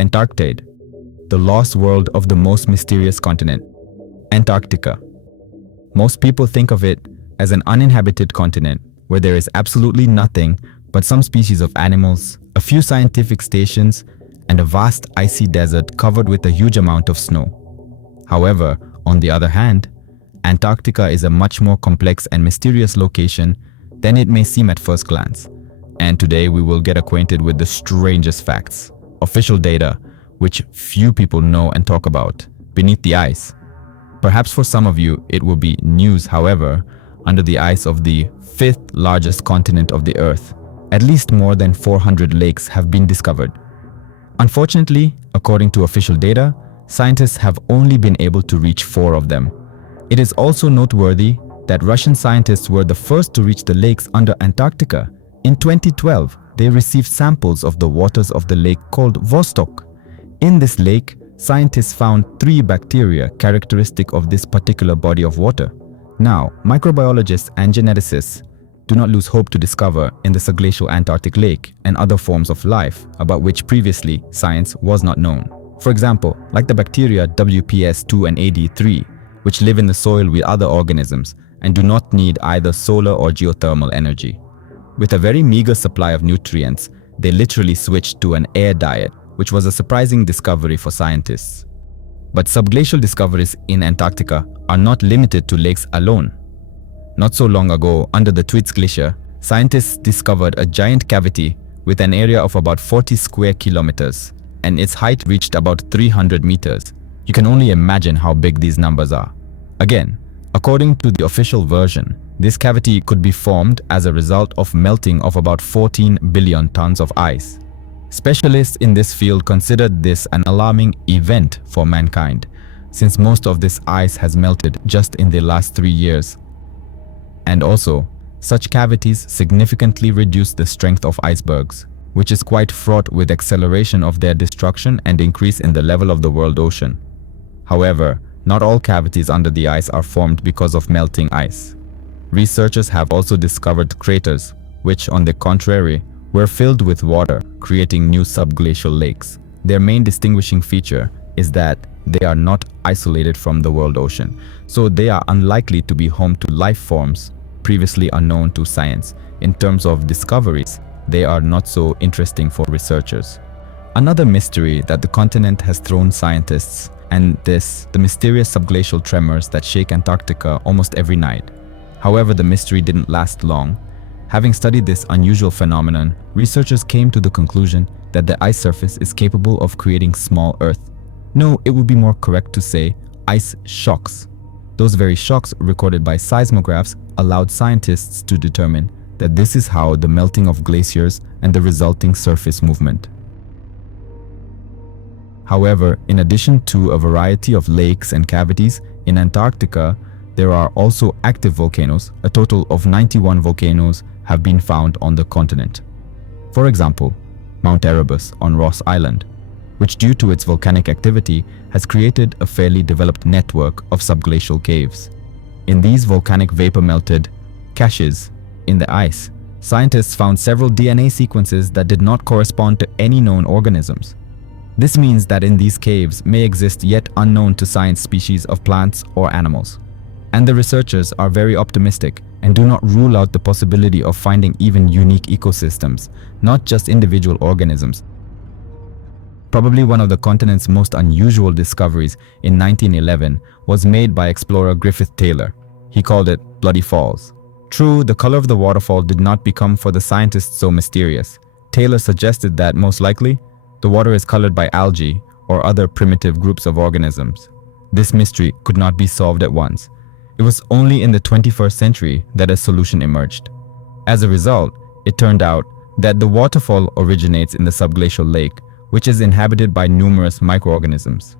ANTARCTIDE, the lost world of the most mysterious continent, Antarctica. Most people think of it as an uninhabited continent where there is absolutely nothing but some species of animals, a few scientific stations, and a vast icy desert covered with a huge amount of snow. However, on the other hand, Antarctica is a much more complex and mysterious location than it may seem at first glance. And today we will get acquainted with the strangest facts, official data, which few people know and talk about, beneath the ice. Perhaps for some of you it will be news. However, under the ice of the fifth largest continent of the Earth, at least more than 400 lakes have been discovered. Unfortunately, according to official data, scientists have only been able to reach 4 of them. It is also noteworthy that Russian scientists were the first to reach the lakes under Antarctica. In 2012, they received samples of the waters of the lake called Vostok. In this lake, scientists found 3 bacteria characteristic of this particular body of water. Now, microbiologists and geneticists do not lose hope to discover in the subglacial Antarctic lake and other forms of life about which previously science was not known. For example, like the bacteria WPS2 and AD3, which live in the soil with other organisms and do not need either solar or geothermal energy. With a very meager supply of nutrients, they literally switched to an air diet, which was a surprising discovery for scientists. But subglacial discoveries in Antarctica are not limited to lakes alone. Not so long ago, under the Thwaites Glacier, scientists discovered a giant cavity with an area of about 40 square kilometers, and its height reached about 300 meters. You can only imagine how big these numbers are. Again, according to the official version, this cavity could be formed as a result of melting of about 14 billion tons of ice. Specialists in this field considered this an alarming event for mankind, since most of this ice has melted just in the last 3 years. And also, such cavities significantly reduce the strength of icebergs, which is quite fraught with acceleration of their destruction and increase in the level of the world ocean. However, not all cavities under the ice are formed because of melting ice. Researchers have also discovered craters, which, on the contrary, were filled with water, creating new subglacial lakes. Their main distinguishing feature is that they are not isolated from the world ocean, so they are unlikely to be home to life forms previously unknown to science. In terms of discoveries, they are not so interesting for researchers. Another mystery that the continent has thrown scientists, and the mysterious subglacial tremors that shake Antarctica almost every night. However, the mystery didn't last long. Having studied this unusual phenomenon, researchers came to the conclusion that the ice surface is capable of creating small Earth. No, it would be more correct to say ice shocks. Those very shocks recorded by seismographs allowed scientists to determine that this is how the melting of glaciers and the resulting surface movement. However, in addition to a variety of lakes and cavities, in Antarctica, there are also active volcanoes. A total of 91 volcanoes have been found on the continent. For example, Mount Erebus on Ross Island, which due to its volcanic activity has created a fairly developed network of subglacial caves. In these volcanic vapor-melted caches in the ice, scientists found several DNA sequences that did not correspond to any known organisms. This means that in these caves may exist yet unknown to science species of plants or animals. And the researchers are very optimistic and do not rule out the possibility of finding even unique ecosystems, not just individual organisms. Probably one of the continent's most unusual discoveries in 1911 was made by explorer Griffith Taylor. He called it Bloody Falls. True, the color of the waterfall did not become for the scientists so mysterious. Taylor suggested that most likely, the water is colored by algae or other primitive groups of organisms. This mystery could not be solved at once. It was only in the 21st century that a solution emerged. As a result, it turned out that the waterfall originates in the subglacial lake, which is inhabited by numerous microorganisms.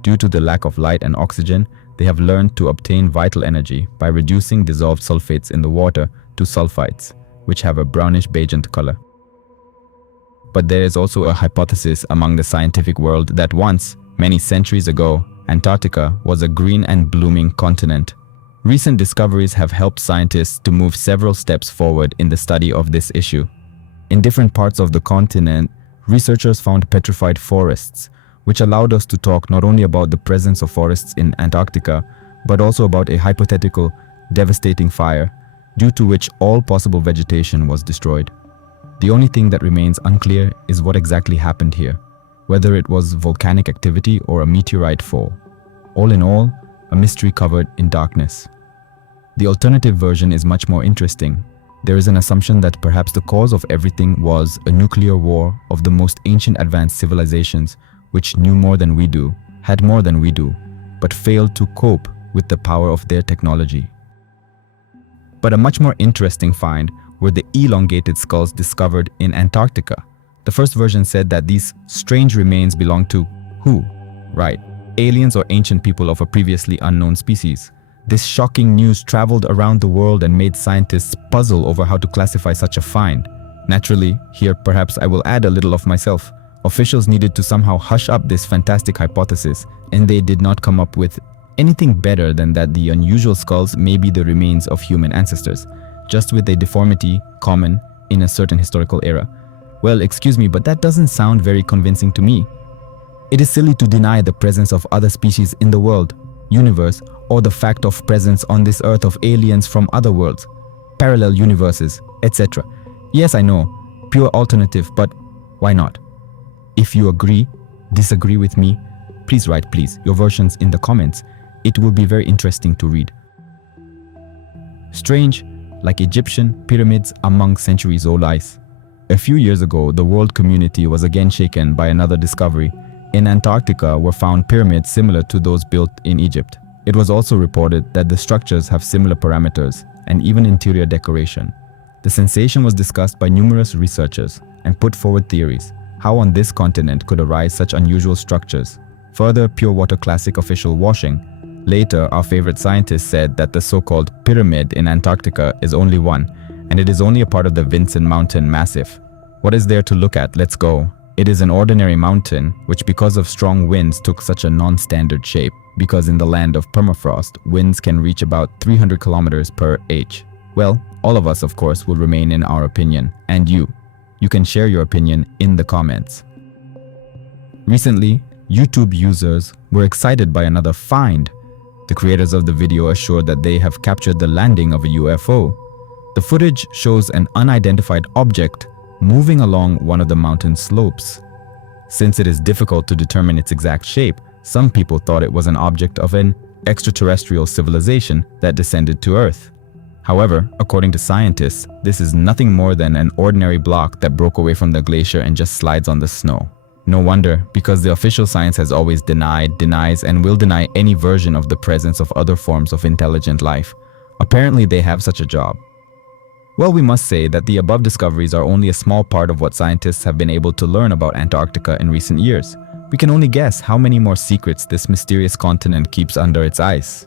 Due to the lack of light and oxygen, they have learned to obtain vital energy by reducing dissolved sulfates in the water to sulfides, which have a brownish magenta color. But there is also a hypothesis among the scientific world that once, many centuries ago, Antarctica was a green and blooming continent. Recent discoveries have helped scientists to move several steps forward in the study of this issue. In different parts of the continent, researchers found petrified forests, which allowed us to talk not only about the presence of forests in Antarctica, but also about a hypothetical, devastating fire, due to which all possible vegetation was destroyed. The only thing that remains unclear is what exactly happened here, whether it was volcanic activity or a meteorite fall. All in all, a mystery covered in darkness. The alternative version is much more interesting. There is an assumption that perhaps the cause of everything was a nuclear war of the most ancient advanced civilizations, which knew more than we do, had more than we do, but failed to cope with the power of their technology. But a much more interesting find were the elongated skulls discovered in Antarctica. The first version said that these strange remains belonged to who? Right, aliens or ancient people of a previously unknown species. This shocking news traveled around the world and made scientists puzzle over how to classify such a find. Naturally, here perhaps I will add a little of myself. Officials needed to somehow hush up this fantastic hypothesis, and they did not come up with anything better than that the unusual skulls may be the remains of human ancestors, just with a deformity common in a certain historical era. Well, excuse me, but that doesn't sound very convincing to me. It is silly to deny the presence of other species in the world, universe, or the fact of presence on this earth of aliens from other worlds, parallel universes, etc. Yes, I know, pure alternative, but why not? If you agree, disagree with me, please write your versions in the comments. It will be very interesting to read. Strange, like Egyptian pyramids among centuries-old ice. A few years ago, the world community was again shaken by another discovery. In Antarctica were found pyramids similar to those built in Egypt. It was also reported that the structures have similar parameters and even interior decoration. The sensation was discussed by numerous researchers and put forward theories. How on this continent could arise such unusual structures? Further, pure water classic official washing. Later, our favorite scientist said that the so-called pyramid in Antarctica is only one, and it is only a part of the Vincent Mountain Massif. What is there to look at? Let's go. It is an ordinary mountain, which because of strong winds took such a non-standard shape, because in the land of permafrost, winds can reach about 300 kilometers per h. Well, all of us, of course, will remain in our opinion, and you. You can share your opinion in the comments. Recently, YouTube users were excited by another find. The creators of the video assured that they have captured the landing of a UFO. The footage shows an unidentified object moving along one of the mountain slopes. Since it is difficult to determine its exact shape, some people thought it was an object of an extraterrestrial civilization that descended to Earth. However, according to scientists, this is nothing more than an ordinary block that broke away from the glacier and just slides on the snow. No wonder, because the official science has always denied, denies, and will deny any version of the presence of other forms of intelligent life. Apparently, they have such a job. Well, we must say that the above discoveries are only a small part of what scientists have been able to learn about Antarctica in recent years. We can only guess how many more secrets this mysterious continent keeps under its ice.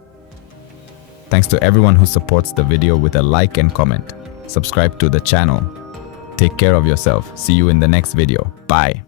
Thanks to everyone who supports the video with a like and comment. Subscribe to the channel. Take care of yourself. See you in the next video. Bye.